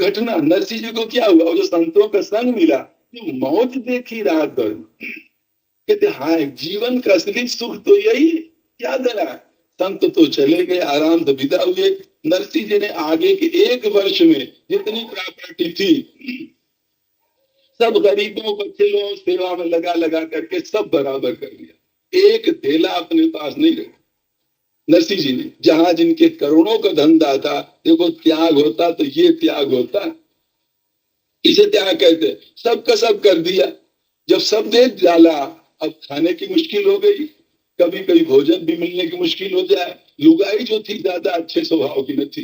घटना नरसिंह जी को क्या हुआ, वो जो संतों का संग मिला, जो मौत देखी रात भर, कहते हाँ जीवन का असली सुख तो यही याद है ना। संत तो चले गए, आराम से विदा हुए। नरसिंह जी ने आगे के 1 वर्ष में जितनी प्रॉपर्टी थी सब गरीबों बच्चों सेवा में लगा लगा करके सब बराबर कर दिया। एक थैला अपने पास नहीं रखा नरसिंह जी ने। जहां जिनके करोड़ों का धंधा था, देखो त्याग होता तो ये त्याग होता, इसे त्याग कहते। सबका सब कर दिया। जब सब दे डाला, अब खाने की मुश्किल हो गई, कभी कभी भोजन भी मिलने की मुश्किल हो जाए। लुगाई जो थी ज्यादा अच्छे स्वभाव की न थी,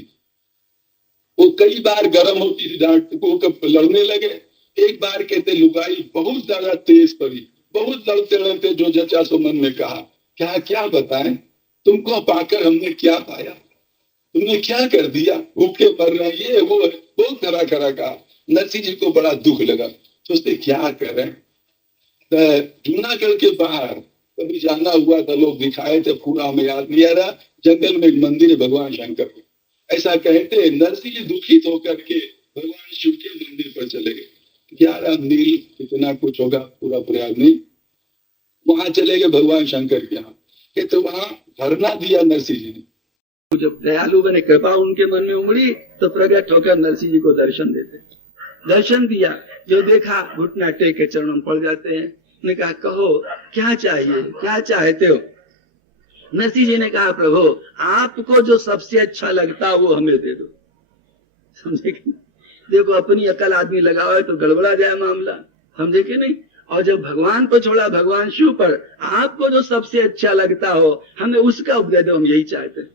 वो कई बार गर्म होती थी, डांट को लड़ने लगे। एक बार कहते लुगाई बहुत ज्यादा तेज पड़ी, बहुत लड़ते लड़ते जो जचा सो मन में कहा, क्या क्या बताएं, तुमको पाकर हमने क्या पाया, तुमने क्या कर दिया, भूखे मर रहे, ये वो बहुत खरा खरा कहा। नरसिंह जी को बड़ा दुख लगा, सोचते क्या करें। जूनागढ़ के बाहर कभी जाना हुआ था, लोग दिखाए थे, पूरा हमें याद नहीं आ रहा। जंगल में एक मंदिर है भगवान शंकर, ऐसा कहते नरसिंह जी दुखित होकर के भगवान शिव के मंदिर पर चले गए। 11 मील इतना कुछ होगा, पूरा प्रयाग नहीं, वहां चले गए भगवान शंकर के यहाँ। तो वहां धरना दिया नरसिंह जी ने। जब दयालु बने, कृपा उनके मन में उमड़ी, तो प्रकट होकर नरसिंह जी को दर्शन देते। दर्शन दिया, जो देखा घुटना टेक के चरणों में पड़ जाते हैं। ने कहा कहो क्या चाहिए, क्या चाहते हो। नरसिंह जी ने कहा प्रभु आपको जो सबसे अच्छा लगता वो हमें दे दो। समझे कि नहीं? देखो अपनी अकल आदमी लगाओ है तो गड़बड़ा जाए मामला, समझे कि नहीं। और जब भगवान पर छोड़ा, भगवान शिव पर, आपको जो सबसे अच्छा लगता हो हमें उसका उपदेश दो, हम यही चाहते हैं।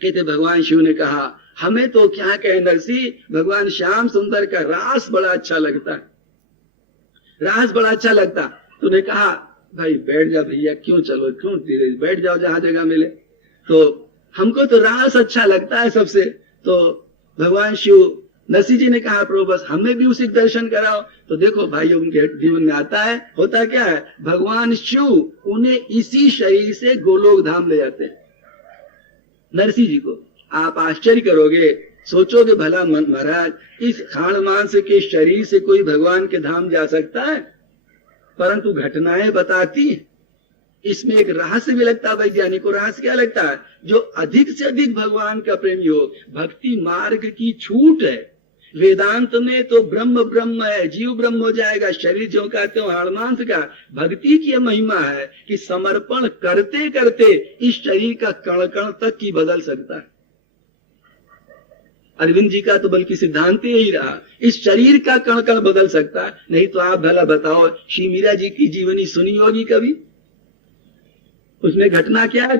कहते भगवान शिव ने कहा हमें तो क्या कहे नरसिंह, भगवान श्याम सुंदर का रास बड़ा अच्छा लगता है, रास बड़ा अच्छा लगता। तूने कहा भाई बैठ जा भैया, क्यों चलो, क्यों धीरे बैठ जाओ जहां जगह मिले। तो हमको तो रास अच्छा लगता है सबसे। तो भगवान शिव, नरसिंह जी ने कहा प्रभु बस हमें भी उसी दर्शन कराओ। तो देखो भाइयों उनके जीवन में आता है, होता क्या है, भगवान शिव उन्हें इसी शरीर से गोलोक धाम ले जाते हैं। नरसिंह जी को आप आश्चर्य करोगे, सोचोगे भला महाराज इस खाण मांस के शरीर से कोई भगवान के धाम जा सकता है। परंतु घटनाएं बताती, इसमें एक रहस्य भी लगता है। वैज्ञानिक को रहस्य क्या लगता है, जो अधिक से अधिक भगवान का प्रेमी हो, भक्ति मार्ग की छूट है। वेदांत में तो ब्रह्म ब्रह्म है, जीव ब्रह्म हो जाएगा, शरीर जो कहते हो हाड़ मांस का। भक्ति की महिमा है कि समर्पण करते करते इस शरीर का कण कण तक की बदल सकता है। अरविंद जी का तो बल्कि सिद्धांत यही रहा, इस शरीर का कण कण बदल सकता है। नहीं तो आप भला बताओ, श्री मीरा जी की जीवनी सुनी होगी कभी, उसमें घटना क्या है,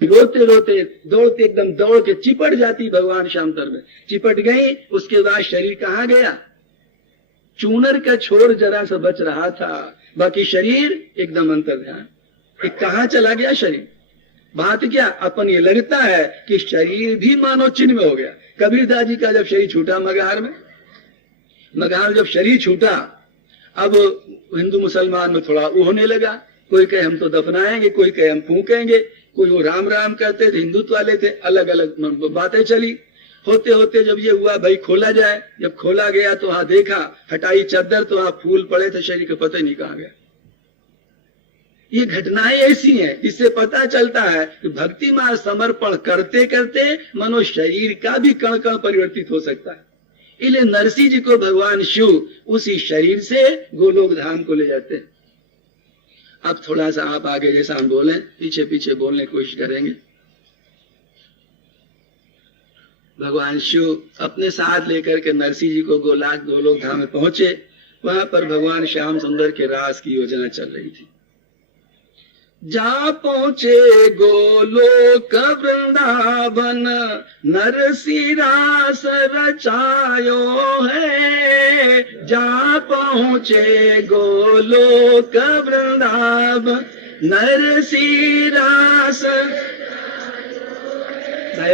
रोते रोते दौड़ते एकदम दौड़ के चिपट जाती भगवान श्यामतर में, चिपट गई। उसके बाद शरीर कहाँ गया, चूनर का छोर जरा सा बच रहा था, बाकी शरीर एकदम अंतर्ध्यान। कहाँ चला गया शरीर। बात क्या अपन ये लगता है कि शरीर भी मानो चिन्ह में हो गया। कबीरदास जी का जब शरीर छूटा मगहर में, मगहर जब शरीर छूटा, अब हिंदू मुसलमान में थोड़ा वो होने लगा। कोई कहे हम तो दफनाएंगे, कोई कहे हम फूकेंगे, कोई वो राम राम करते थे, हिंदुत्व वाले थे, अलग अलग बातें चली। होते होते जब ये हुआ भाई खोला जाए, जब खोला गया तो वहां देखा, हटाई चादर तो वहां फूल पड़े थे, शरीर का पता ही नहीं कहां गया। ये घटनाएं ऐसी हैं, इससे पता चलता है कि भक्ति में समर्पण करते करते मनो शरीर का भी कण कण परिवर्तित हो सकता है। इसलिए नरसिंह जी को भगवान शिव उसी शरीर से गोलोक धाम को ले जाते हैं। अब थोड़ा सा आप आगे जैसा हम बोले, पीछे पीछे बोलने की कोशिश करेंगे। भगवान शिव अपने साथ लेकर के नरसिंह जी को गोलोक धाम में पहुंचे। वहां पर भगवान श्याम सुंदर के रास की योजना चल रही थी। जा पहुंचे गोलोक वृंदावन, नरसिंह रास रचायो है। जा पहुंचे गोलोक वृंदावन, नरसिंह रास।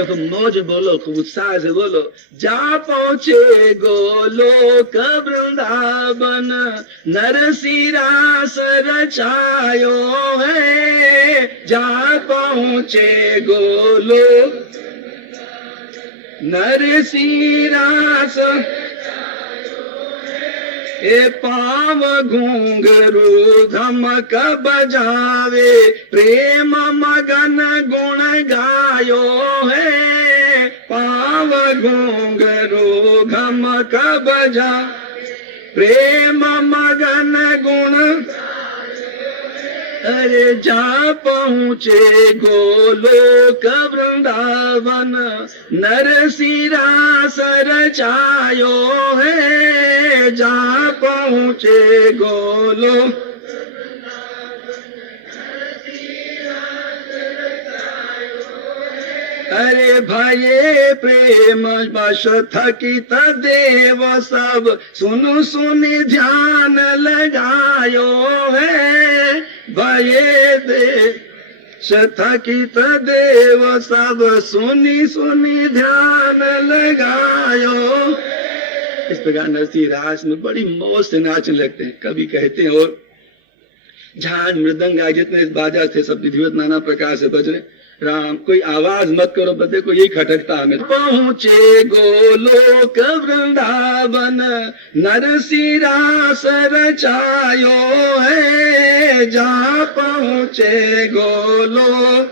खूब मौज बोलो, खूब उत्साह से बोलो। जा पहुंचे गोलोक वृंदावन, नरसिंह रास रचायो है। जा पहुंचे गोलोक। नरसिंह ए पाव घुंघरू धमक बजावे, प्रेम मगन गुण गायो है। पाव घुंघरू धमक बजा, प्रेम मगन गुण। अरे जा पहुँचे गोलोक वृंदावन, नरसिंह रचायो है। जा पहुँचे गोलोक। अरे भये प्रेम वश थकित देव सब, सुन सुन ध्यान लगायो है। भये देव थकित देव सब, सुनी सुनी ध्यान लगायो। इस प्रकार नरसिंह रास में बड़ी मौज से नाचने लगते हैं। कभी कहते हैं और झांझ मृदंग आदि जितने बाजा थे सब विधिवत नाना प्रकार से बज रहे। राम कोई आवाज मत करो, बते को यही खटकता हमें। पहुँचे गोलोक वृंदावन, नरसिंह रास रचायो है। जहाँ पहुँचे गोलोक।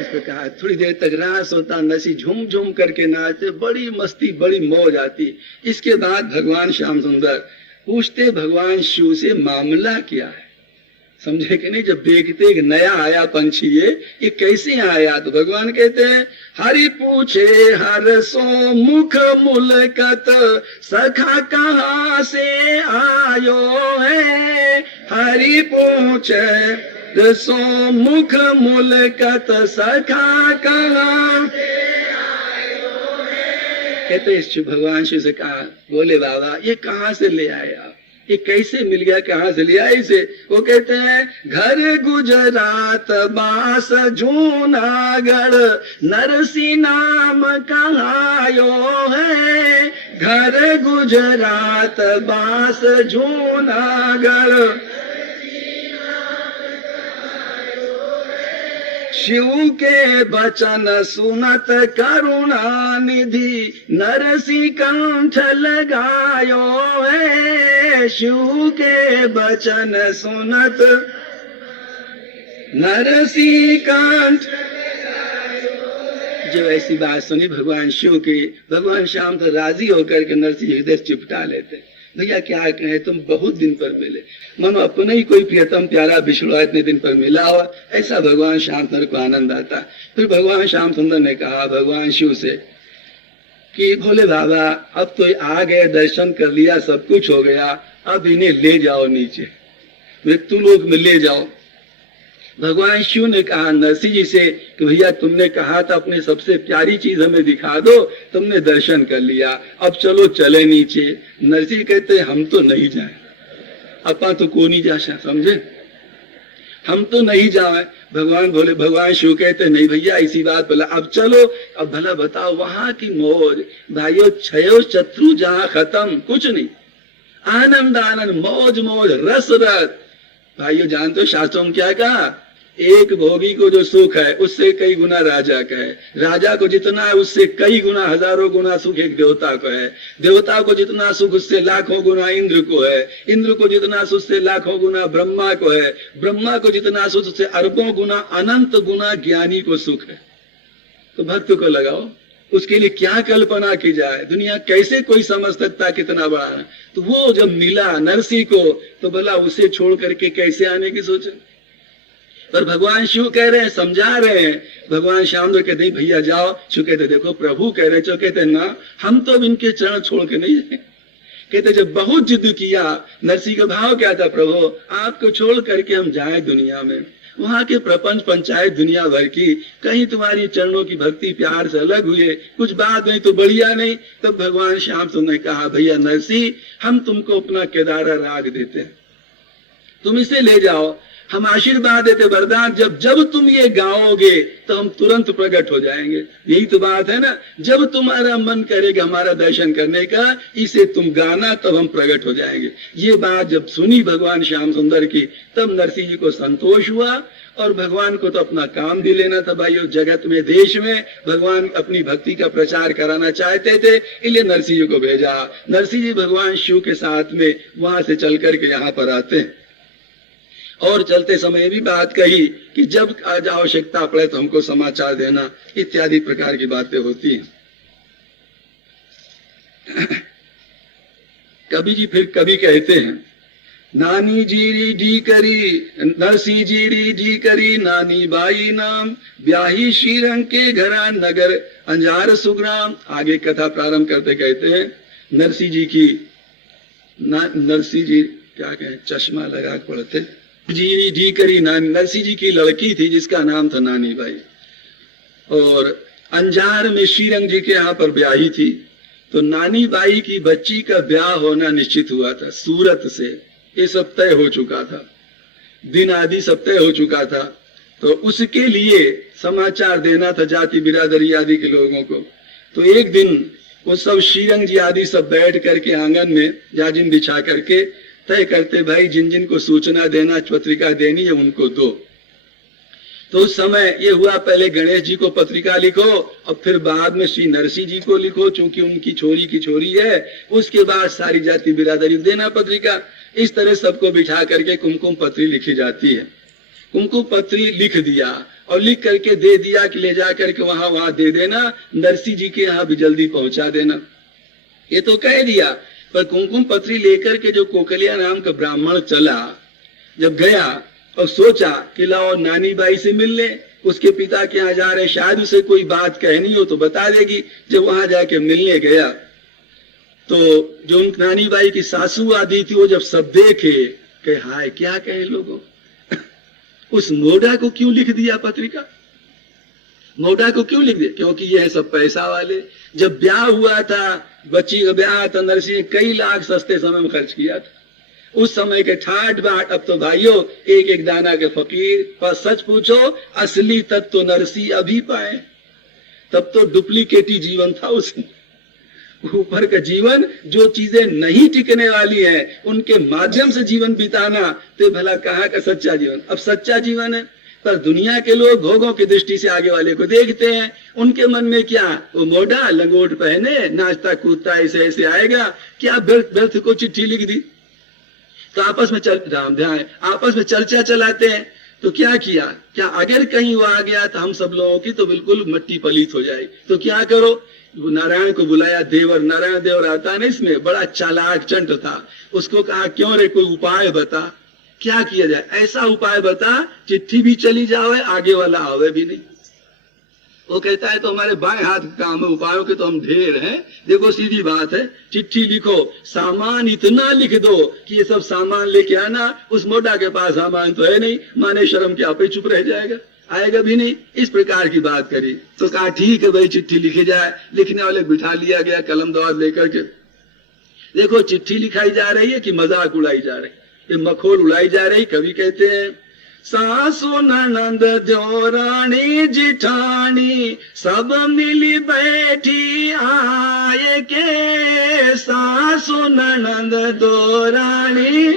इस प्रकार थोड़ी देर तक रास होता, नरसिंह झूम झूम करके नाचते, बड़ी मस्ती बड़ी मौज आती। इसके बाद भगवान श्याम सुंदर पूछते भगवान शिव से मामला क्या है, समझे कि नहीं। जब देखते एक नया आया पंछी, ये कैसे आया, तो भगवान कहते हैं हरि पूछे हर सो मुख मुलकत, सखा कहाँ से आयो है। हरि पूछे सो मुख मुलकत, सखा कहाँ। कहते भगवान शिव से कहा, बोले बाबा ये कहाँ से ले आए आप, ये कैसे मिल गया, कहाँ से ले आए इसे। वो कहते हैं घर गुजरात बास जूनागढ़, नरसिंह नाम कहायो है। घर गुजरात बास जूनागढ़, शिव के बचन सुनत करुणा निधि, नरसिंह कंठ लगायो है। शिव के बचन सुनत नरसिंह कंठ। जब ऐसी बात सुनी भगवान शिव की, भगवान श्याम तो राजी होकर के नरसिंह हृदय चिपटा लेते। भैया क्या कहे, तुम बहुत दिन पर मिले, मानो अपने ही कोई प्रियतम प्यारा बिछड़ा इतने दिन पर मिला हो, ऐसा भगवान श्याम सुंदर को आनंद आता। फिर भगवान श्याम सुंदर ने कहा भगवान शिव से कि भोले बाबा अब तो आ गए, दर्शन कर लिया, सब कुछ हो गया, अब इन्हें ले जाओ नीचे, मृत्यु लोक में ले जाओ। भगवान शिव ने कहा नरसिंह जी से कि भैया तुमने कहा था अपनी सबसे प्यारी चीज हमें दिखा दो, तुमने दर्शन कर लिया, अब चलो चले नीचे। नरसिंह कहते हम तो नहीं जाए, अपा तो को नहीं जा, समझे, हम तो नहीं जाए। भगवान बोले, भगवान शिव कहते नहीं भैया इसी बात बोला, अब चलो। अब भला बताओ वहां की मौज भाइयों, छयो शत्रु जहां खत्म, कुछ नहीं, आनंद आनंद, मौज मौज, रस रस। भाइयों जानते हो शास्त्रों में क्या कहा, एक भोगी को जो सुख है उससे कई गुना राजा का है, राजा को जितना है उससे कई गुना हजारों गुना सुख एक देवता को है, देवता को जितना सुख उससे लाखों गुना इंद्र को है, इंद्र को जितना सुख उससे लाखों गुना ब्रह्मा को है, ब्रह्मा को जितना सुख उससे अरबों गुना अनंत गुना ज्ञानी को सुख है। तो भक्त को लगाओ, उसके लिए क्या कल्पना की जाए, दुनिया कैसे कोई समझ सकता कितना बड़ा है। तो वो जब मिला नरसिंह को तो भला उसे छोड़ करके कैसे आने की सोचे। पर भगवान शिव कह रहे हैं, समझा रहे हैं, भगवान श्याम कहते भैया जाओ। शिव कहते देखो प्रभु कह रहे, जो कहते ना हम तो इनके चरण छोड़ के नहीं जाए। कहते जब बहुत जिद किया, नरसिंह का भाव क्या था, प्रभु आपको छोड़ करके हम जाए दुनिया में, वहां के प्रपंच पंचायत दुनिया भर की, कहीं तुम्हारी चरणों की भक्ति प्यार से अलग हुए, कुछ बात नहीं तो बढ़िया नहीं। तब भगवान श्याम सुंदर ने कहा भैया नरसिंह हम तुमको अपना केदारा राग देते हैं, तुम इसे ले जाओ, हम आशीर्वाद देते, वरदान, जब जब तुम ये गाओगे तो हम तुरंत प्रकट हो जाएंगे। यही तो बात है ना, जब तुम्हारा मन करेगा हमारा दर्शन करने का, इसे तुम गाना, तब हम प्रकट हो जाएंगे। ये बात जब सुनी भगवान श्याम सुंदर की, तब नरसिंह जी को संतोष हुआ। और भगवान को तो अपना काम भी लेना था भाइयों, जगत में, देश में भगवान अपनी भक्ति का प्रचार कराना चाहते थे, इसलिए नरसिंह जी को भेजा। नरसिंह जी भगवान शिव के साथ में वहां से चल करके यहाँ पर आते हैं। और चलते समय भी बात कही कि जब आज आवश्यकता पड़े तो हमको समाचार देना, इत्यादि प्रकार की बातें होती हैं। कवि जी फिर कवि कहते हैं, नानी जीरी डी करी, नरसी जीरी डी करी, नानी बाई नाम, ब्याही श्रीरंग के घरा, नगर अंजार सुग्राम। आगे कथा प्रारंभ करते कहते हैं, नरसी जी की, नरसी जी क्या कहें, चश्मा लगा के पढ़ते, जीरी डी करी नानी, नरसी जी की लड़की थी जिसका नाम था नानी बाई, और अंजार में श्रीरंग जी के यहाँ पर ब्याही थी। तो नानी बाई की बच्ची का ब्याह होना निश्चित हुआ था सूरत से, ये सब तय हो चुका था, दिन आदि सब तय हो चुका था। तो उसके लिए समाचार देना था जाति बिरादरी आदि के लोगों को। तो एक दिन वो सब श्रीरंग जी आदि सब बैठ करके आंगन में जाजिम बिछा करके तय करते, भाई जिन जिन को सूचना देना, पत्रिका देनी है, उनको दो। तो उस समय ये हुआ, पहले गणेश जी को पत्रिका लिखो और फिर बाद में श्री नरसिंह जी को लिखो, चूंकि उनकी छोरी की छोरी है। उसके बाद सारी जाति बिरादरी देना पत्रिका। इस तरह सबको बिठा करके कुमकुम पत्री लिखी जाती है। कुमकुम पत्री लिख दिया और लिख करके दे दिया कि ले जा करके वहां दे देना, नरसिंह जी के यहाँ भी जल्दी पहुंचा देना। ये तो कह दिया, पर कुमकुम पत्री लेकर के जो कोकलिया नाम का ब्राह्मण चला, जब गया और सोचा कि लाओ नानी बाई से मिल ले, उसके पिता के यहाँ जा रहे, शायद उसे कोई बात कहनी हो तो बता देगी। जब वहां जाके मिलने गया तो जो नानी बाई की सासू आदि थी, वो जब सब देखे कि हाय क्या कहे लोगों, उस मोढ़ा को क्यों लिख दिया पत्रिका, मोढ़ा को क्यों लिख दिया? क्योंकि ये है सब पैसा वाले। जब ब्याह हुआ था, बच्ची का ब्याह था, नरसिंह कई लाख सस्ते समय में खर्च किया था। उस समय के ठाट बाट, अब तो भाइयों एक एक दाना के फकीर। पर सच पूछो, असली तत्व तो नरसिंह अभी पाए, तब तो डुप्लीकेटी जीवन था उसमें। ऊपर का जीवन, जो चीजें नहीं टिकने वाली है उनके माध्यम से जीवन बिताना, तो भला कहाँ का सच्चा जीवन? अब सच्चा जीवन है, पर दुनिया के लोग भोगों की दृष्टि से आगे वाले को देखते हैं। उनके मन में क्या, वो मोटा लंगोट पहने, नाचता कूदता ऐसे ऐसे आएगा, क्या व्यर्थ को चिट्ठी लिख दी। तो आपस में आपस में चर्चा चलाते हैं। तो क्या किया, क्या अगर कहीं वो आ गया तो हम सब लोगों की तो बिल्कुल मट्टी पलीत हो जाएगी। तो क्या करो, नारायण को बुलाया, देवर, नारायण देवर आता ना, इसमें बड़ा चालाक चंट था। उसको कहा, क्यों रे, कोई उपाय बता, क्या किया जाए? ऐसा उपाय बता चिट्ठी भी चली जावे, आगे वाला आवे भी नहीं। वो कहता है तो हमारे बाएं हाथ का काम है, उपायों के तो हम ढेर हैं। देखो सीधी बात है, चिट्ठी लिखो, सामान इतना लिख दो कि ये सब सामान लेके आना। उस मोटा के पास सामान तो है नहीं, माने शर्म के आपे चुप रह जाएगा, आएगा भी नहीं। इस प्रकार की बात करी। तो कहा ठीक है भाई, चिट्ठी लिखी जाए। लिखने वाले बिठा लिया गया कलम दवात लेकर के। देखो चिट्ठी लिखाई जा रही है कि मजाक उड़ाई जा रही, ये मखौल उड़ाई जा रही। कवि कहते हैं, सासु ननद जोरानी जिठानी सब मिली बैठी आए के, सासु ननद दोरानी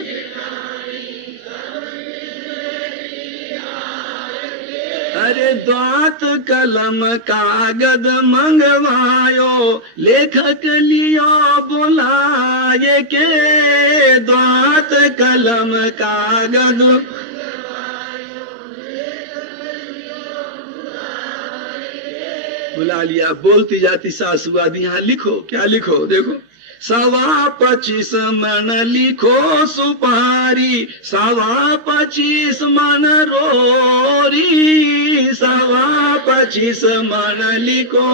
अरे दांत कलम कागज मंगवायो, लेखक लियो बुलाए के, दांत कलम कागज। बुला लिया, बोलती जाती सासू आदि, यहाँ लिखो, क्या लिखो? देखो, 25 मन लिखो सुपारी, 25 मन रोरी, 25 मन लिखो।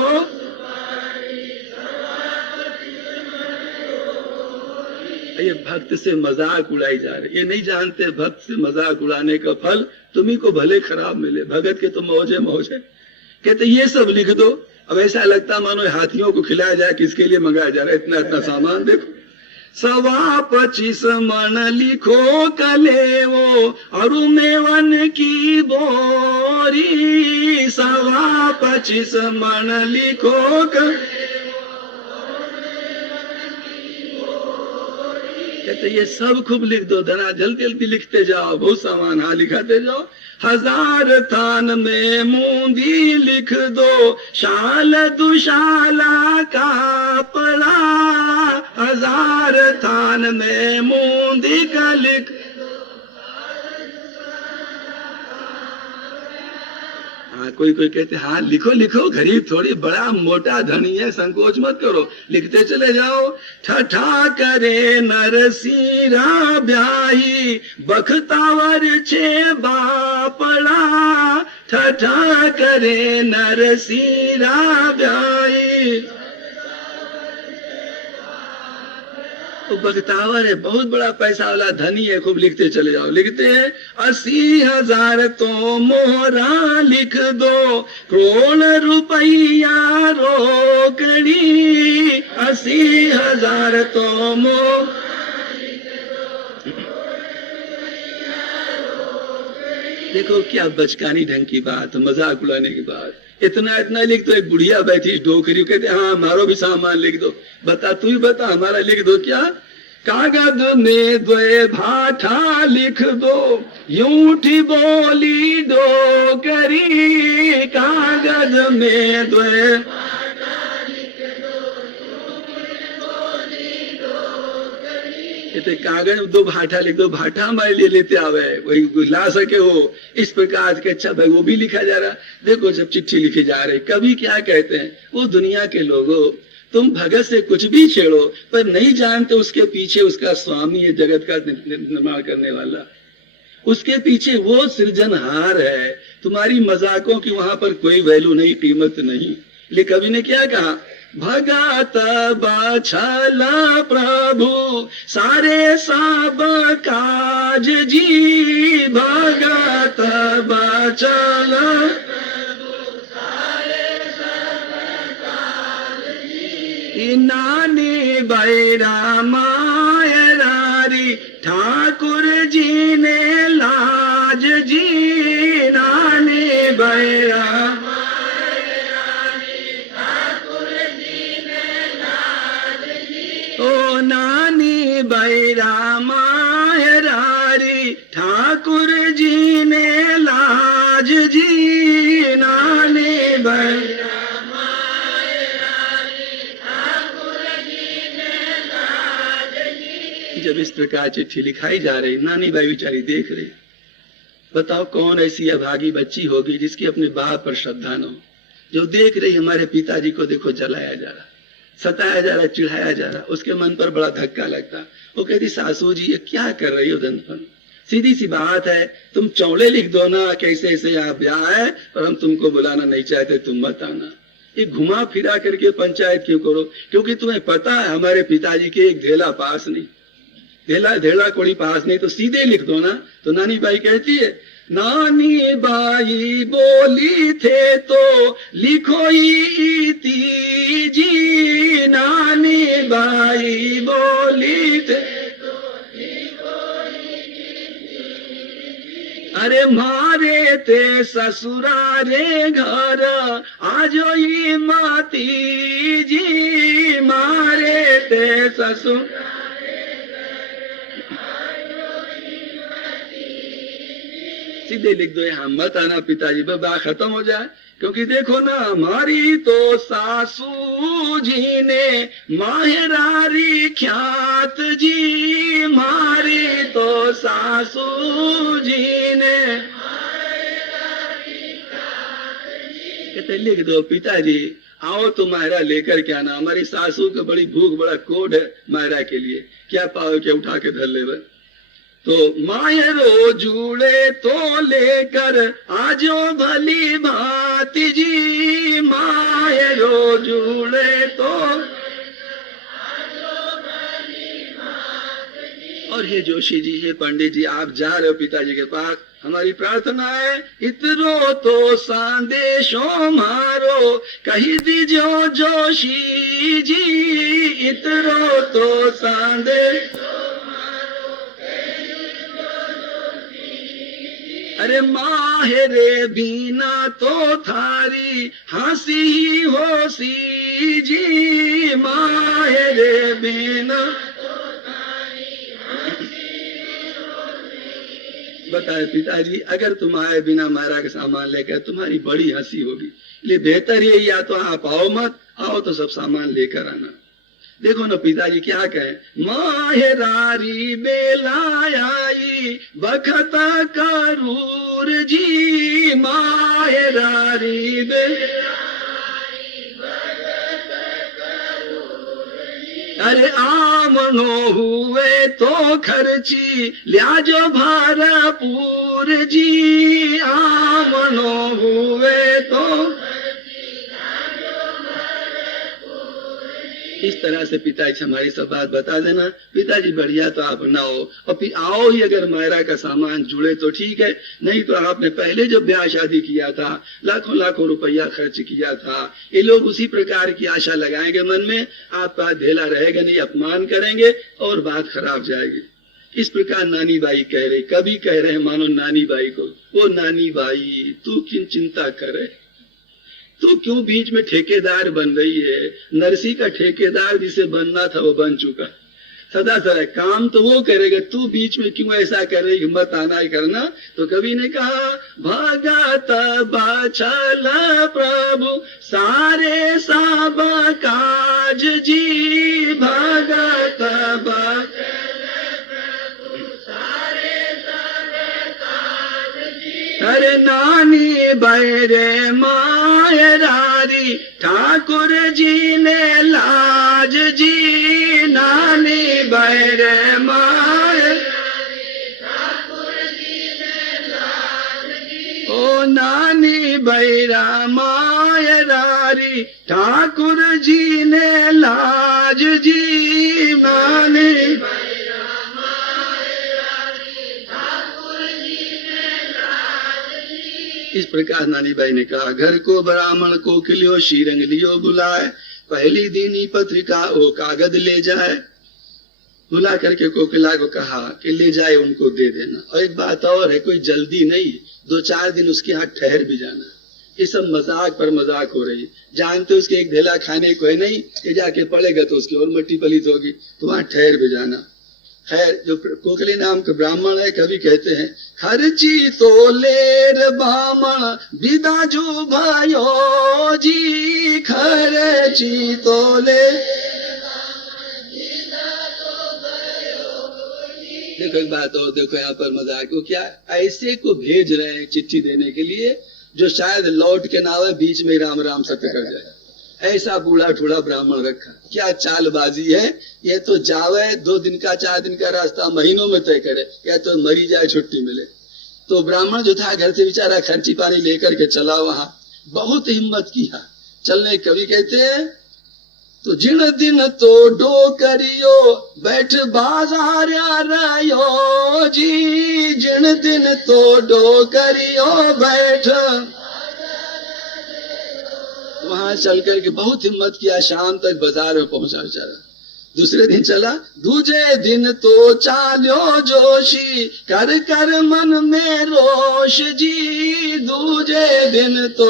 ये भक्त से मजाक उड़ाई जा रही, ये नहीं जानते भक्त से मजाक उड़ाने का फल तुम्ही को भले खराब मिले। भगत के तो मौजे मौजे। कहते ये सब लिख दो। अब ऐसा लगता मानो हाथियों को खिलाया जाए, किसके लिए मंगाया जा रहा है इतना इतना सामान। देखो 25 मन लिखो कलेवो और मेवन की बोरी, 25 मन लिखो कहते ये सब खूब लिख दो, धना जल्दी जल्दी लिखते जाओ, बहुत सामान हाँ लिखाते जाओ। 1000 थान में मूंदी लिख दो, शाल दुशाला का पड़ा, 1000 थान में मूंदी का लिख। हाँ कोई कोई कहते हाँ लिखो लिखो, गरीब थोड़ी बड़ा मोटा धनी है, संकोच मत करो, लिखते चले जाओ। ठठा करे नरसीरा ब्याही, बखतावर छे बापड़ा, ठठा करे नरसीरा ब्याही। तो बखतावर है, बहुत बड़ा पैसा वाला धनी है, खूब लिखते चले जाओ। लिखते हैं 80,000 तो मोहरा लिख दो, करोड़ रुपया रोकड़ी, 80,000 तो मोहरा। देखो क्या बचकानी ढंग की बात, मजाक उड़ाने की बात। इतना इतना लिख दो, एक बुढ़िया बैठी डोकरी, कहते हाँ हमारो भी सामान लिख दो। बता तू ही बता, हमारा लिख दो क्या? कागज में द्वे भाठा लिख दो, यूठी बोली डोकरी, कागज में द्वे कागज 2 भाठा लिख दो, भाठा हमारे लिए लेते आवे, वही ला सके हो, इस प्रकार के। अच्छा भाई वो भी लिखा जा रहा। देखो जब चिट्ठी लिखी जा रही, कभी क्या कहते हैं वो दुनिया के लोगों, तुम भगत से कुछ भी छेड़ो पर नहीं जानते उसके पीछे उसका स्वामी है, जगत का निर्माण करने वाला, उसके पीछे वो सृजनहार है। तुम्हारी मजाकों की वहां पर कोई वैल्यू नहीं, कीमत नहीं। लेकिन कवि ने क्या कहा? भगत बछला प्रभु सारे सब काज जी, भगत बछला नानी बैरा मायरारी, ठाकुर जी ने लाज जी, नानी बैरा नानी बैरा मायरारी, ठाकुर जी ने लाज जी, नानी बैरा मायरारी, ठाकुर जी ने लाज जी। जब इस प्रकार चिट्ठी लिखाई जा रही, नानी बाई बेचारी देख रही। बताओ कौन ऐसी अभागी बच्ची होगी जिसकी अपने बाप पर श्रद्धा न हो, जो देख रही हमारे पिताजी को देखो जलाया जा रहा, सताया जा रहा, चिढ़ाया जा रहा, उसके मन पर बड़ा धक्का लगता। वो कहती सासू जी ये क्या कर रही हो धनपन, सीधी सी बात है, तुम चौड़े लिख दो ना, कैसे ऐसे यहाँ ब्याह है और हम तुमको बुलाना नहीं चाहते, तुम मत आना। ये घुमा फिरा करके पंचायत क्यों करो? क्योंकि तुम्हें पता है हमारे पिताजी के एक धेला पास नहीं, धेला कोड़ी पास नहीं, तो सीधे लिख दो ना। तो नानी बाई कहती है, नानी बाई बोली थे तो लिखो इति जी, नानी बाई बोली थे तो लिखो इति। अरे मारे ते ससुरारे घर आजो ही माती जी, मारे ते ससुर सीधे लिख दो, यहाँ मत आना पिताजी, बात खत्म हो जाए। क्योंकि देखो ना, हमारी तो सासू जी ने माहरारी ख्यात जी, हमारी तो सासू जी ने कहते लिख दो पिताजी, आओ तो मायरा लेकर के आना, हमारी सासू को बड़ी भूख बड़ा कोड है मायरा के लिए, क्या पाओ क्या उठा के धर ले। तो मायरो जुड़े तो लेकर आजो भली भांति जी, मायरो जुड़े तो आजो भली भांति जी। और हे जोशी जी, हे पंडित जी, आप जा रहे हो पिताजी के पास, हमारी प्रार्थना है इतरो तो संदेशो मारो कही दीजो जोशी जी, इतरो तो संदेश। अरे माहेरे बीना तो थारी हंसी ही होसी जी, माहेरे बीना। बताए पिताजी, अगर तुम आए बिना मायरा के सामान लेकर तुम्हारी बड़ी हंसी होगी, इसलिए बेहतर ये या तो आप आओ मत, आओ तो सब सामान लेकर आना। देखो ना पिताजी क्या कहें, माहेरारी बेलायाई बखत करूर जी, माहेरारी अरे आमनो हुए तो खर्ची लियाजो भरपूर जी, आमनो हुए तो। इस तरह से पिताजी हमारी सब बात बता देना। पिताजी बढ़िया तो आप ना हो, और फिर आओ ही अगर मायरा का सामान जुड़े तो ठीक है, नहीं तो आपने पहले जो ब्याह शादी किया था, लाखों लाखों रुपया खर्च किया था, ये लोग उसी प्रकार की आशा लगाएंगे मन में, आपका ढेला रहेगा नहीं, अपमान करेंगे और बात खराब जाएगी। इस प्रकार नानी बाई कह रही, कभी कह रहे मानो नानी बाई को, वो नानी बाई तू किन चिंता करे, तो क्यों बीच में ठेकेदार बन रही है? नरसी का ठेकेदार जिसे बनना था वो बन चुका, सदा सदा काम तो वो करेगा, तू बीच में क्यों ऐसा कर रही, हिम्मत आना ही करना। तो कवि ने कहा भगत बचल प्रभु सारे सब काज जी, भगत बचल अरे नानी बैरे मायरारी ठाकुर जी ने लाज जी, नानी बैरे मायरारी ठाकुर जी ने लाज जी, ओ नानी बैरा मायरारी ठाकुर जी ने लाज जी, नानी इस प्रकार नानी बाई ने कहा घर को ब्राह्मण को खिलियो शीरंग लियो बुलाए, पहली दीनी पत्रिका वो कागज ले जाए। बुला करके कोकिला को कहा कि ले जाए उनको दे देना, और एक बात और है, कोई जल्दी नहीं, 2-4 दिन उसके यहाँ ठहर भी जाना। ये सब मजाक पर मजाक हो रही, जानते उसके एक ढेला खाने को है नहीं, ये जाके पड़ेगा तो उसकी और मट्टी पलित होगी, तो वहां ठहर भी जाना। खैर जो कोकली नाम के ब्राह्मण है, कवि कहते हैं खर्ची तो लेर ब्राह्मण विदाजू भयो जी, खर्ची तो ले। देखो एक बात और, देखो यहाँ पर मजाक को क्या, ऐसे को भेज रहे हैं चिट्ठी देने के लिए जो शायद लौट के ना आवे, बीच में राम राम सत्य कर जाए, ऐसा बूढ़ा ठूढ़ा ब्राह्मण रखा। क्या चालबाजी है, ये तो जावे 2 दिन का 4 दिन का रास्ता महीनों में तय करे, या तो मरी जाए छुट्टी मिले। तो ब्राह्मण जो था घर से बेचारा खर्ची पानी लेकर के चला, वहां बहुत हिम्मत किया चलने। कवि कहते हैं तो जिन दिन तो डो करियो बैठ बाजार रहो जी, जिन दिन तो डो करियो बैठ। वहां चल करके बहुत हिम्मत किया, शाम तक बाजार में पहुंचा बेचारा। दूसरे दिन चला, दूजे दिन तो चालो जोशी कर कर मन में रोश जी, दूजे दिन तो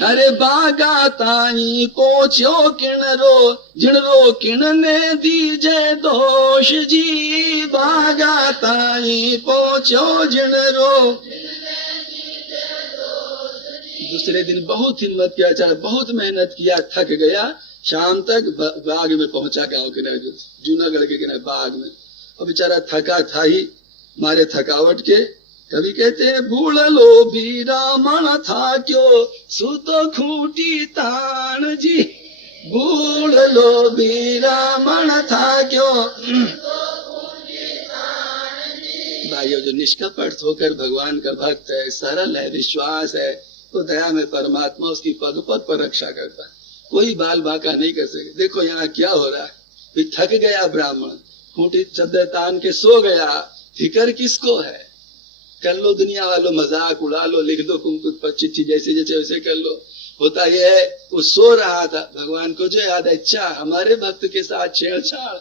अरे बागा ताई पहुंचो किणरो, जिणरो किणने दीजे दोष जी, बागा ताई पहुंचो जिणरो। दूसरे दिन बहुत हिम्मत किया, चाहे बहुत मेहनत किया, थक गया, शाम तक बाग में पहुंचा, गांव के किनारे जूनागढ़ के किनारे बाग में। और बेचारा थका था ही, मारे थकावट के कभी कहते हैं भूल लो भी रामण था क्यों सुतो खूंटी तान जी, भूल लो भी रामण था क्यों। भाइयों जो निष्कपट होकर भगवान का भक्त है, सरल है, विश्वास है, तो दया में परमात्मा उसकी पग पग पर रक्षा करता है। कोई बाल बांका नहीं कर सके। देखो यहाँ क्या हो रहा है, थक गया ब्राह्मण, खूंटी चद्दर तान के सो गया, फिक्र किसको है? कर लो दुनिया वालों, मजाक उड़ा लो, लिख दो कुमकुम चिट्ठी जैसे जैसे वैसे कर लो। होता यह है वो सो रहा था, भगवान को जो याद है, अच्छा हमारे भक्त के साथ छेड़छाड़।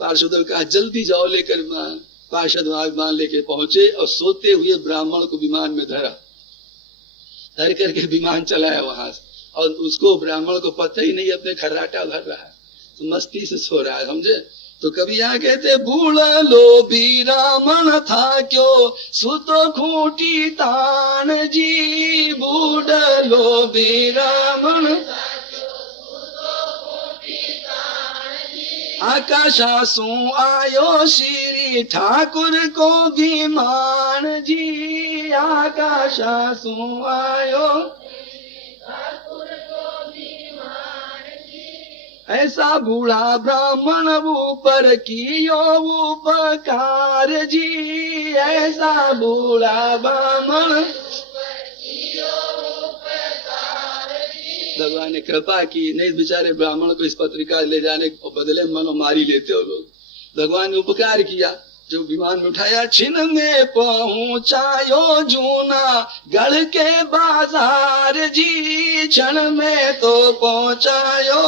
पार्षदों कहा जल्दी जाओ लेकर विमान। पार्षद विमान लेके पहुंचे और सोते हुए ब्राह्मण को विमान में धर करके विमान चलाया वहां से। और उसको ब्राह्मण को पता ही नहीं अपने खर्राटा भर रहा है, तो मस्ती से सो रहा है, समझे। तो कभी यहाँ कहते बूढ़ लो भी रामन था क्यों सुतो खूंटी तान जी, बूढ़ लो भी रामन आकाशासु आयो श्री ठाकुर को विमान जी, आकाशासु आयो ऐसा बूढ़ा ब्राह्मण ऊपर कियो उपकार जी, ऐसा बूढ़ा ब्राह्मण भगवान ने कृपा की। नहीं बेचारे ब्राह्मण को इस पत्रिका ले जाने को बदले मनो मारी लेते हो लोग। भगवान ने उपकार किया, जो विमान में उठाया, छिन में पहुंचायो जूना गढ़ के बाजार जी, क्षण में तो पहुंचायो,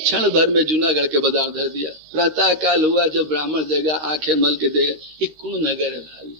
क्षण भर में जूनागढ़ के बाजार धर दिया। प्रातः काल हुआ, जब ब्राह्मण जगह आंखें मल के देगा, ये कौन नगर है भाई,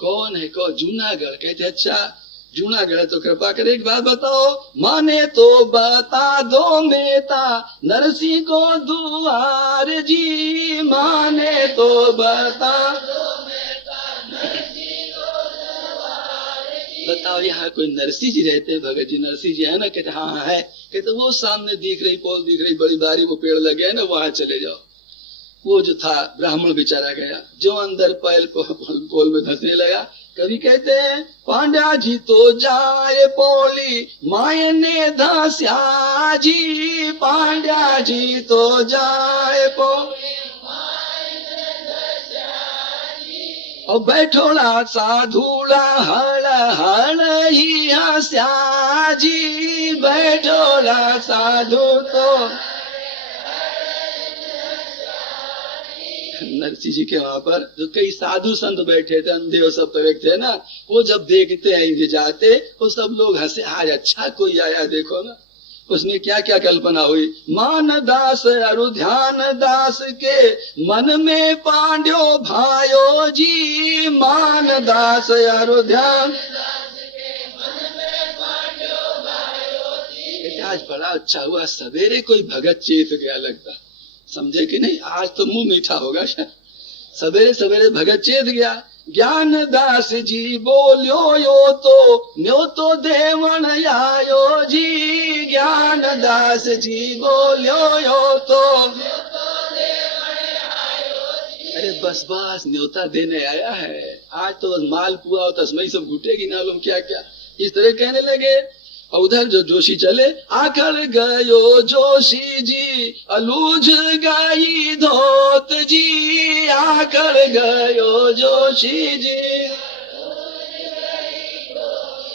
कौन है? कौन? जूनागढ़। कहते अच्छा जूनागढ़ तो कृपा करे, एक बात बताओ, माने तो बता दो मेता नरसिंह को दुआर जी, माने तो बता दो मेता नरसिंह को दुआर जी। बताओ यहाँ कोई नरसिंह जी रहते हैं? भगत जी नरसिंह जी है ना? कहते हाँ है। कहते वो सामने दिख रही पोल दिख रही बड़ी बारी, वो पेड़ लगे है ना, वहां चले जाओ। वो जो था ब्राह्मण बेचारा गया, जो अंदर पैल पोल में धंसने लगा। कभी कहते हैं पांड्या जी तो जाए पोली मायने धस्या जी, पांड्या जी तो जाए पोली और बैठोला साधुला हल हल ही हस्या जी, बैठोला साधु तो नरसिंह जी के वहां पर जो कई साधु संत बैठे थे, अंधे और सब तरह थे ना, वो जब देखते हैं ये जाते, वो सब लोग हंसे, आज अच्छा कोई आया देखो ना। उसमें क्या क्या कल्पना हुई, मान दास अरु ध्यान दास के मन में पांड्यो भायो जी, मान दास अरु ध्यान आज बड़ा अच्छा हुआ, सवेरे कोई भगत चेत गया लगता, समझे कि नहीं? आज तो मुंह मीठा होगा शायद। सवेरे सवेरे भगत चेत गया। ज्ञान दास जी बोलियो यो तो देवन आयो जी, ज्ञान दास जी बोलियो यो तो अरे बस बस न्योता देने आया है, आज तो बस माल पुआ और तस्मई सब घुटेगी ना लोग, क्या क्या इस तरह कहने लगे। और उधर जो जोशी चले, आकर गयो जोशी जी अलूझ गई धोत जी, आकर गयो जोशी जी।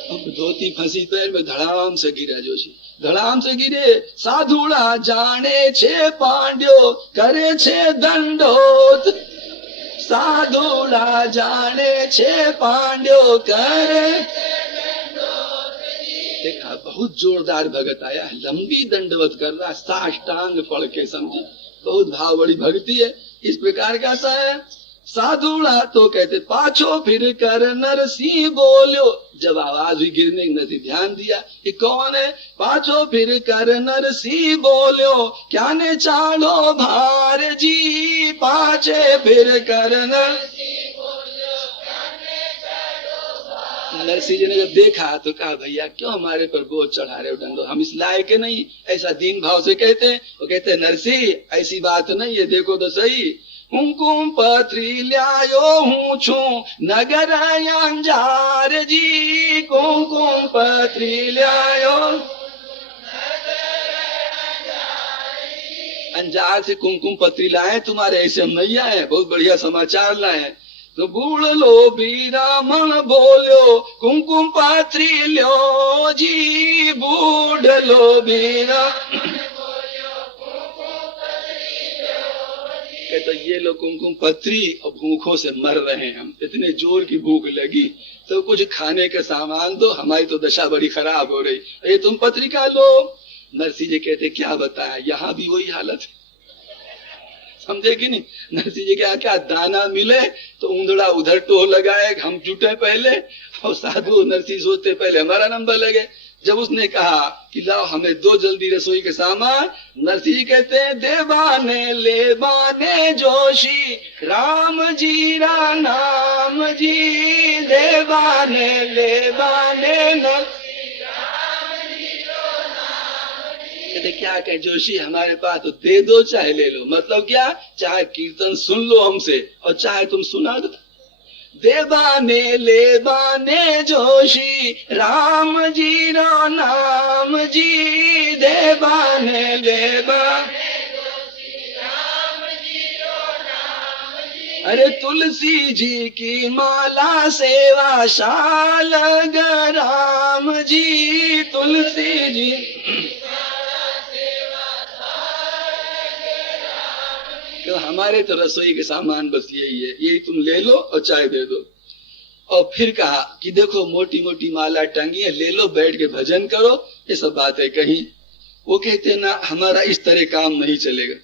अब धोती फंसी पैर में, धड़ाम से गिरा जोशी, धड़ाम से गिरे। साधुड़ा जाने छे पांड्यो करे छे दंडोत, साधुड़ा जाने छे पांड्यो करे। देखा बहुत जोरदार भगत आया है, लंबी दंडवत कर रहा, साष्टांग पढ़ के, समझे, बहुत भाव बड़ी भक्ति है। इस प्रकार का सा है। साधुड़ा तो कहते पाछो फिर कर नरसिंह बोलो, जब आवाज हुई गिरने, नरसिंह ध्यान दिया कि कौन है। पाछो फिर कर नरसिंह बोलो क्या ने चालो भार जी, पाछे फिर कर नरसिंह जी ने जब देखा तो कहा भैया क्यों हमारे पर बोझ चढ़ा रहे हो डंडो, हम इस लायक नहीं। ऐसा दीन भाव से कहते हैं। वो कहते हैं नरसिंह ऐसी बात नहीं है, देखो तो सही, कुमकुम पत्री लायो हूँ छू नगर अंजार जी, कुमकुम पत्री लायो अंजार से कुमकुम पत्री लाए, तुम्हारे ऐसे हम नहीं आए, बहुत बढ़िया समाचार लाए। तो बूढ़ लो ब्राह्मण बोलो कुमकुम पत्री लो जी, बूढ़ लो ब्राह्मण तो ये लोग कुमकुम पत्री और भूखों से मर रहे हैं, हम इतने जोर की भूख लगी तो कुछ खाने का सामान दो, हमारी तो दशा बड़ी खराब हो रही, ये तुम पत्रिका लो। नरसिंह जी कहते क्या बताया, यहाँ भी वही हालत है, समझे कि नहीं। नरसिंह जी क्या क्या दाना मिले तो ऊंधड़ा उधर टोह लगाए, हम जुटे पहले, और साधु नरसिंह सोचते पहले हमारा नंबर लगे। जब उसने कहा कि लाओ हमें दो जल्दी रसोई के सामान, नरसिंह जी कहते हैं देवाने ले बाने जोशी राम जी रा नाम जी, देवाने ले बाने न कहते क्या कहे जोशी हमारे पास तो दे दो चाहे ले लो, मतलब क्या, चाहे कीर्तन सुन लो हमसे और चाहे तुम सुना दो। देवाने ले बाने जोशी राम जी रो नाम जी, देवाने ले बाने अरे तुलसी जी की माला सेवा शाल राम जी, तुलसी जी तो हमारे तो रसोई के सामान बस यही है, यही तुम ले लो और चाय दे दो। और फिर कहा कि देखो मोटी मोटी माला टंगी है, ले लो बैठ के भजन करो, ये सब बातें कही। वो कहते ना हमारा इस तरह काम नहीं चलेगा,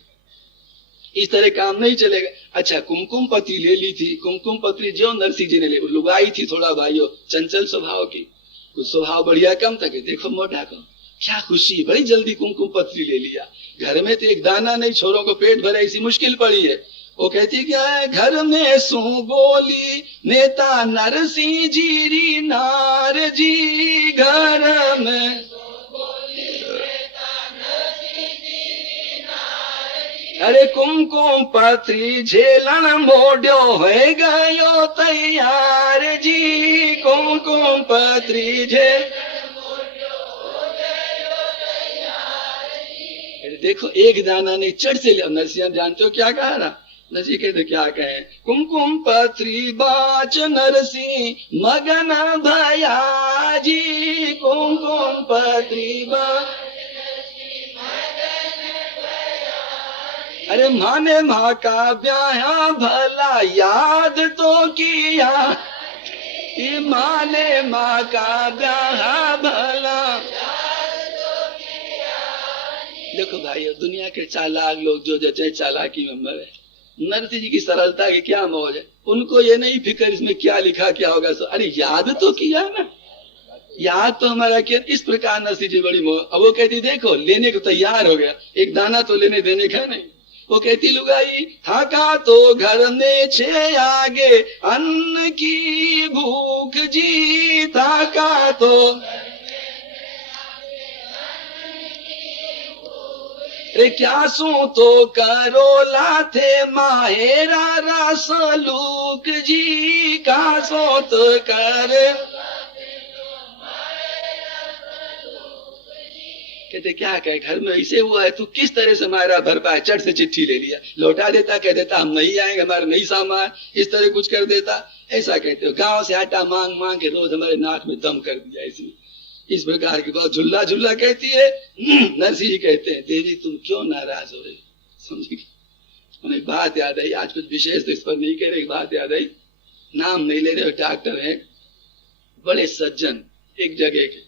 इस तरह काम नहीं चलेगा। अच्छा कुमकुम पत्री ले ली थी, कुमकुम पत्री जो नरसिंह जी ने ले, लुगाई थी थोड़ा भाइयों चंचल स्वभाव की, कुछ स्वभाव बढ़िया कम था कि देखो मोटा कम, क्या खुशी, बड़ी जल्दी कुमकुम पत्री ले लिया। घर में तो एक दाना नहीं, छोरों को पेट भरे ऐसी मुश्किल पड़ी है। वो कहती क्या है, घर में सू बोली नेता नरसिंह जी री नार जी, घर में अरे कुमकुम पत्री झेलन मोड्यो हो गयो तैयार जी, कुमकुम पत्री झेल देखो एक दाना नहीं चढ़ से लिया। नरसिंह जानते हो क्या कहा ना, नरसिंह कहते क्या कहे, कुमकुम पत्री बाच नरसिंह मगन भया जी, कुमकुम पत्री बाच अरे माने माँ का ब्याह भला याद तो किया, माने माँ का ब्याह भला। देखो भाई दुनिया के चालाक लोग जो जचे चालाकी में मरे, नरसिंह जी की सरलता की क्या मौज है, उनको ये नहीं फिक्र इसमें क्या लिखा क्या होगा, अरे याद तो किया ना, याद तो हमारा किया। इस प्रकार नरसिंह जी बड़ी मौज। अब वो कहती देखो लेने को तैयार हो गया, एक दाना तो लेने देने का नहीं। वो कहती लुगाई थाका तो घर में छे आगे अन्न की भूख जी, थाका तो रे क्या सू तो करो लाथे माहेरा रसलूक जी, का सो तो कर कहते क्या कहे, घर में ऐसे हुआ है, तू किस तरह से हमारा भरपाई, चट से चिट्ठी ले लिया, लौटा देता, कह देता हम नहीं आएंगे, हमारा नहीं सामान, इस तरह कुछ कर देता। ऐसा कहते हो, गांव से आटा मांग मांग के रोज हमारे नाक में दम कर दिया, इसलिए इस प्रकार की बात झुल्ला झुल्ला कहती है। नरसिंह जी कहते हैं देवी तुम क्यों नाराज हो रही, समझी। उन्हें बात याद आई, आज कुछ विशेष तो इस पर नहीं कह रहे, बात याद आई, नाम नहीं ले रहे, डॉक्टर है, बड़े सज्जन, एक जगह के,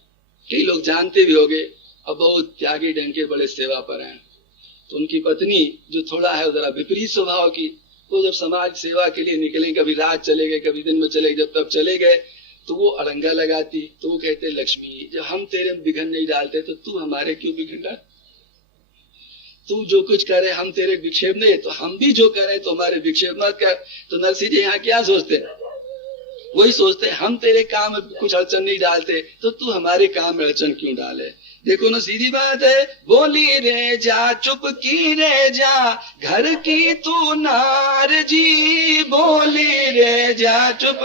कई लोग जानते भी होंगे, और बहुत त्यागी ढंग के, बड़े सेवा पर हैं। तो उनकी पत्नी जो थोड़ा है जरा विपरीत स्वभाव की, वो जब समाज सेवा के लिए निकले, कभी रात चले गए, कभी दिन में चले गए, जब तब चले गए तो वो अड़ंगा लगाती, तो वो कहते लक्ष्मी जब हम तेरे में विघन नहीं डालते तो तू हमारे क्यों विघन डाल, तू जो कुछ करे हम तेरे विक्षेप नहीं, तो हम भी जो करें तो हमारे विक्षेप मत कर। तो नरसिंह जी यहाँ क्या सोचते हैं, वही सोचते हैं हम तेरे काम में कुछ अड़चन नहीं डालते तो तू हमारे काम में अड़चन क्यों डाले। देखो ना सीधी बात है, बोली रे जा चुप की रे जा घर की तू नार जी, बोली रे जा चुप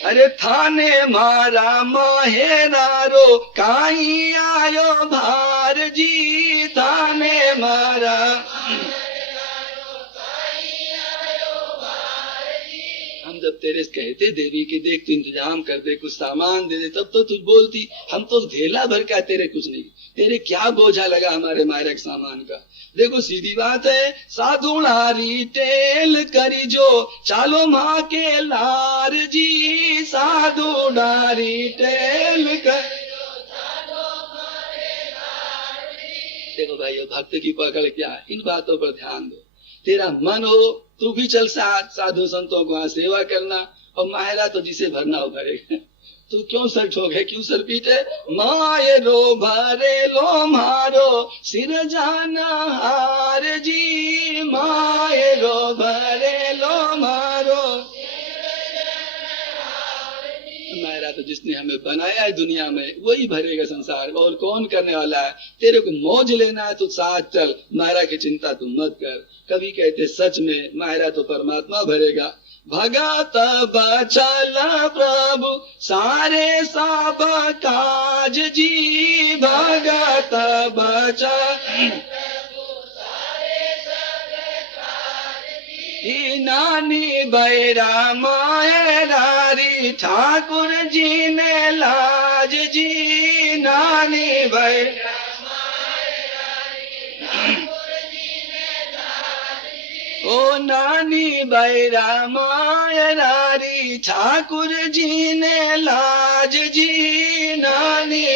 अरे थाने मारा माहेरारो काई आयो भार जी, थाने मारा जब तेरे कहते देवी कि देख तू इंतजाम कर दे, कुछ सामान दे दे, तब तो तू बोलती। हम तो ढेला भर का, तेरे कुछ नहीं, तेरे क्या बोझा लगा हमारे मायरे के सामान का। देखो सीधी बात है, साधु नारी टेल करी जो चालो माँ के लार जी, साधु नारी टेल कर। देखो भाई भक्त की पकड़ क्या है, इन बातों पर ध्यान दो। तेरा मन हो तू भी चल साथ साधु संतों को वहां सेवा करना, और मायरा तो जिसे भरना हो भरेगा। तू क्यों सर ठोके, क्यों सर पीटे। माये रो भरे लो मारो सिर जाना हार जी, माये रो भरे लो मारो। मायरा तो जिसने हमें बनाया है दुनिया में वही भरेगा संसार, और कौन करने वाला है। तेरे को मौज लेना है तो साथ चल, मायरा की चिंता तुम मत कर। कभी कहते सच में मायरा तो परमात्मा भरेगा। भगत बचला प्रभु सारे सब काज जी, भगत बचल नानी बैरा मायरारी ठाकुर जी ने लाज जी, नानी बैरा ओ नानी बैरा मायरारी ठाकुर जी ने लाज जी, नानी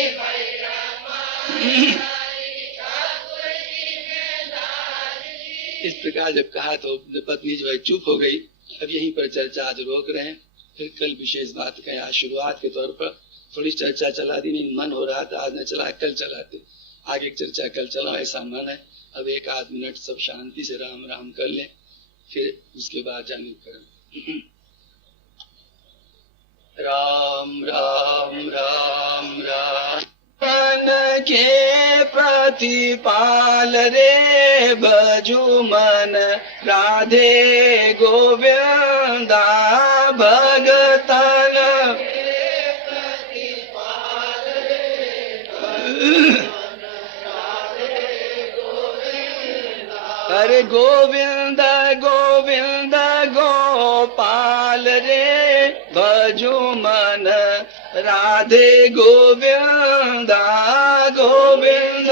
इस प्रकार जब कहा तो पत्नी जो है चुप हो गई। अब यहीं पर चर्चा आज रोक रहे हैं, फिर कल विशेष बात का आज शुरुआत के तौर पर थोड़ी चर्चा चला दी। नहीं मन हो रहा था आज न चला, कल चलाते, आगे चर्चा कल चलाओ ऐसा मन है। अब एक आध मिनट सब शांति से राम राम कर लें, फिर उसके बाद जाने करें। राम राम राम राम मन के प्रतिपाल रे बजू मन राधे गोविंदा भगतन अरे गोविंद गोविंद गोपाल रे भजू मन राधे गोविंदा गोविंद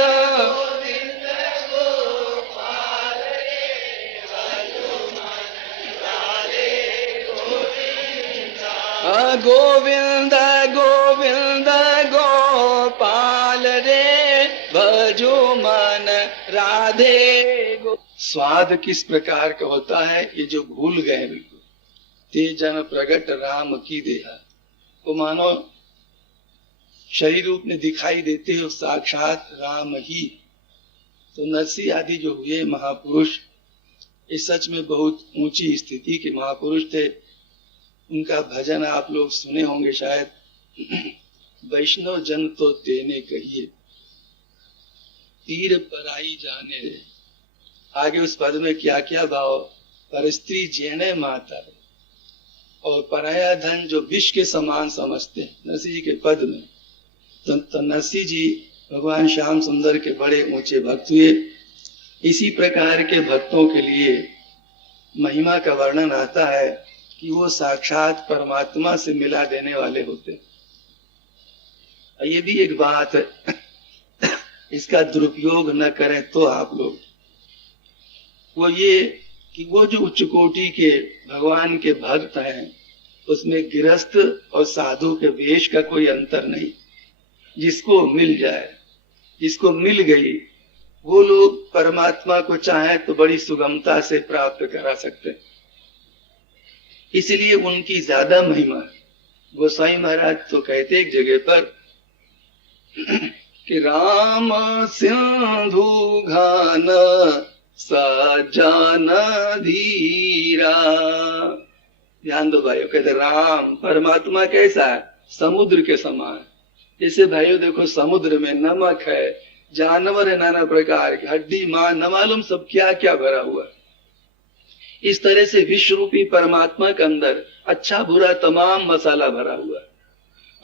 गोविंद गोविंद गोपाल रे भजू मन राधे गो। स्वाद किस प्रकार का होता है ये जो भूल गए बिल्कुल। ते जन प्रगट राम की देहा, वो मानो शरीर रूप में दिखाई देते हो साक्षात राम ही। तो नरसिंह आदि जो हुए महापुरुष, इस सच में बहुत ऊंची स्थिति के महापुरुष थे। उनका भजन आप लोग सुने होंगे शायद। वैष्णव जन तो तेने कहिए, तीर पराई जाने रे। आगे उस पद में क्या क्या भाव, पर स्त्री जेने माता रे, और पराया धन जो विष के समान समझते हैं। नरसिंह जी के पद में तो नरसिंह जी भगवान श्याम सुंदर के बड़े ऊंचे भक्त हुए। इसी प्रकार के भक्तों के लिए महिमा का वर्णन आता है कि वो साक्षात परमात्मा से मिला देने वाले होते। ये भी एक बात है, इसका दुरुपयोग न करें तो आप लोग। वो ये कि वो जो उच्च कोटि के भगवान के भक्त हैं, उसमें गृहस्थ और साधु के वेश का कोई अंतर नहीं। जिसको मिल जाए, जिसको मिल गई, वो लोग परमात्मा को चाहे तो बड़ी सुगमता से प्राप्त करा सकते हैं। इसलिए उनकी ज्यादा महिमा है। गोसाई महाराज तो कहते एक जगह पर कि राम सिंधु घान सजान धीरा। ध्यान दो भाइयों, कहते राम परमात्मा कैसा है, समुद्र के समान। जैसे भाइयों देखो समुद्र में नमक है, जानवर है नाना प्रकार के, हड्डी मां न मालूम सब क्या क्या भरा हुआ है। इस तरह से विश्व रूपी परमात्मा के अंदर अच्छा बुरा तमाम मसाला भरा हुआ है।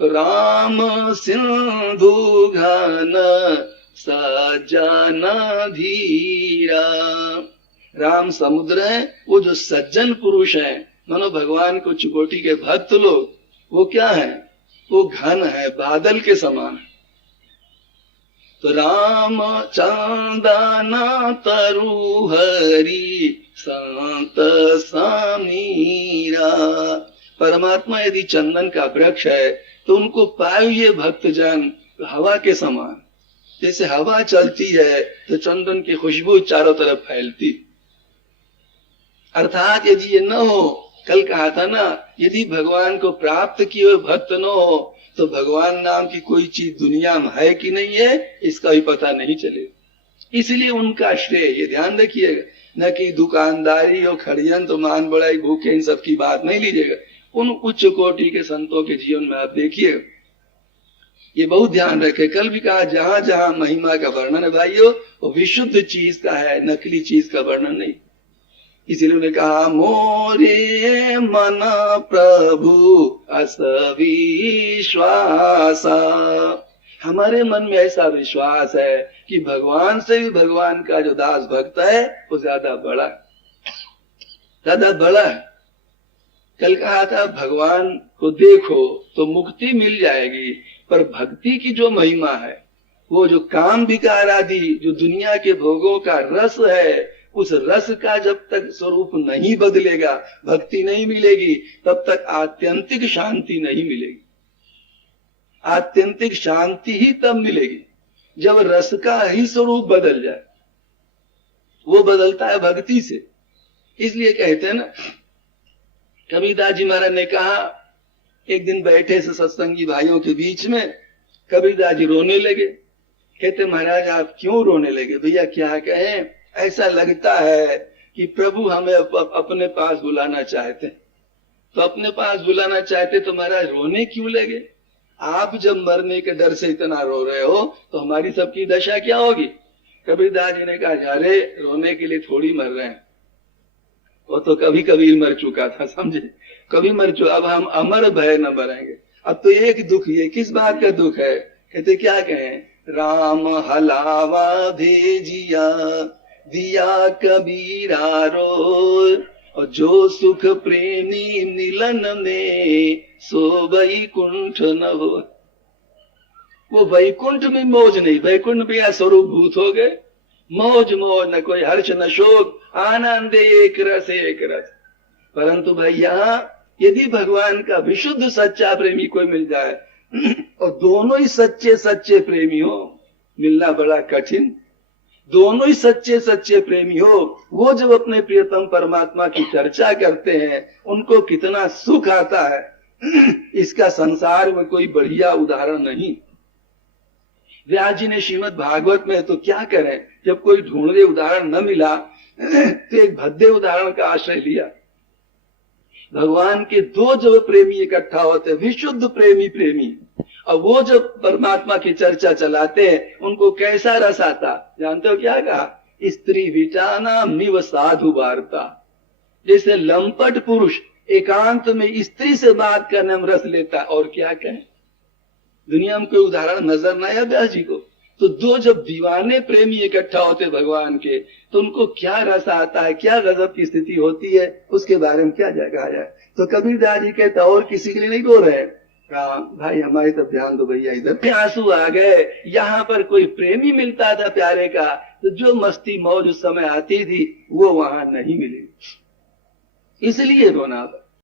तो राम सिंधु घन सजाना धीरा। राम समुद्र है, वो जो सज्जन पुरुष है मानो भगवान को चुकोटी के भक्त लोग वो क्या है, वो घन है, बादल के समान। तो राम चंदन तरु हरि संत समीरा। परमात्मा यदि चंदन का वृक्ष है तो उनको पाए ये भक्तजन हवा के समान। जैसे हवा चलती है तो चंदन की खुशबू चारों तरफ फैलती। अर्थात यदि ये न हो, कल कहा था ना, यदि भगवान को प्राप्त किए हुए भक्त न हो तो भगवान नाम की कोई चीज दुनिया में है कि नहीं है इसका भी पता नहीं चले। इसलिए उनका श्रेय, ये ध्यान रखिएगा, न कि दुकानदारी और खड़ियन तो मान बढ़ाई भूखे इन सब की बात नहीं लीजिएगा। उन उच्च कोटि के संतों के जीवन में आप देखिए, ये बहुत ध्यान रखे। कल भी कहा जहां जहां महिमा का वर्णन है भाइयों वो विशुद्ध चीज का है, नकली चीज का वर्णन नहीं। इसीलिए उन्होंने कहा मोरे मन प्रभु अस विश्वास। हमारे मन में ऐसा विश्वास है कि भगवान से भी भगवान का जो दास भक्त है वो ज्यादा बड़ा है। कल कहा था भगवान को देखो तो मुक्ति मिल जाएगी, पर भक्ति की जो महिमा है, वो जो काम विकार आदि जो दुनिया के भोगों का रस है, उस रस का जब तक स्वरूप नहीं बदलेगा, भक्ति नहीं मिलेगी, तब तक आत्यंतिक शांति नहीं मिलेगी। आत्यंतिक शांति ही तब मिलेगी जब रस का ही स्वरूप बदल जाए। वो बदलता है भक्ति से। इसलिए कहते हैं ना, कबीरदास जी महाराज ने कहा, एक दिन बैठे से सत्संगी भाइयों के बीच में कबीरदास जी रोने लगे। कहते महाराज आप क्यों रोने लगे? भैया क्या कहें, ऐसा लगता है कि प्रभु हमें अपने पास बुलाना चाहते। तो अपने पास बुलाना चाहते तो महाराज रोने क्यों लगे? आप जब मरने के डर से इतना रो रहे हो तो हमारी सबकी दशा क्या होगी? कबीरदास जी ने कहा अरे रोने के लिए थोड़ी मर रहे हैं, वो तो कभी कभी मर चुका था, समझे, कभी मर चुका। अब हम अमर भय न मरेंगे। अब तो एक दुख, ये किस बात का दुख है? कहते क्या कहें, राम हलावा भेजिया दिया कबीरा रो, और जो सुख प्रेमी मिलन में सो वैकुंठ न हो। वो वैकुंठ में मौज नहीं, वैकुंठ में स्वरूप भूत हो गए। मौज मौज न कोई हर्ष न शोक, आनंद एक रस एक रस। परंतु भाई यहाँ यदि भगवान का विशुद्ध सच्चा प्रेमी कोई मिल जाए और दोनों ही सच्चे सच्चे प्रेमी हो, मिलना बड़ा कठिन। दोनों ही सच्चे सच्चे प्रेमी हो, वो जब अपने प्रियतम परमात्मा की चर्चा करते हैं उनको कितना सुख आता है, इसका संसार में कोई बढ़िया उदाहरण नहीं। व्यास जी ने श्रीमद् भागवत में तो क्या करें, जब कोई ढूंढे उदाहरण न मिला तो एक भद्दे उदाहरण का आश्रय लिया। भगवान के दो जब प्रेमी इकट्ठा होते, विशुद्ध प्रेमी, और वो जब परमात्मा की चर्चा चलाते हैं उनको कैसा रस आता, जानते हो क्या कहा? स्त्री विटाना मिव साधु वार्ता। जैसे लंपट पुरुष एकांत में स्त्री से बात करने में रस लेता, और क्या कहें, दुनिया में कोई उदाहरण नजर न आया व्यास जी को। तो दो जब दीवाने प्रेमी इकट्ठा होते भगवान के तो उनको क्या रस आता है, क्या गजब की स्थिति होती है, उसके बारे में क्या कहा जाए। तो कबीरदास जी कहते और किसी के लिए नहीं रो रहे, भाई हमारी तरफ ध्यान दो भैया, इधर आंसू आ गए। यहाँ पर कोई प्रेमी मिलता था प्यारे का तो जो मस्ती मौज उस समय आती थी वो वहां नहीं मिली, इसलिए रोना।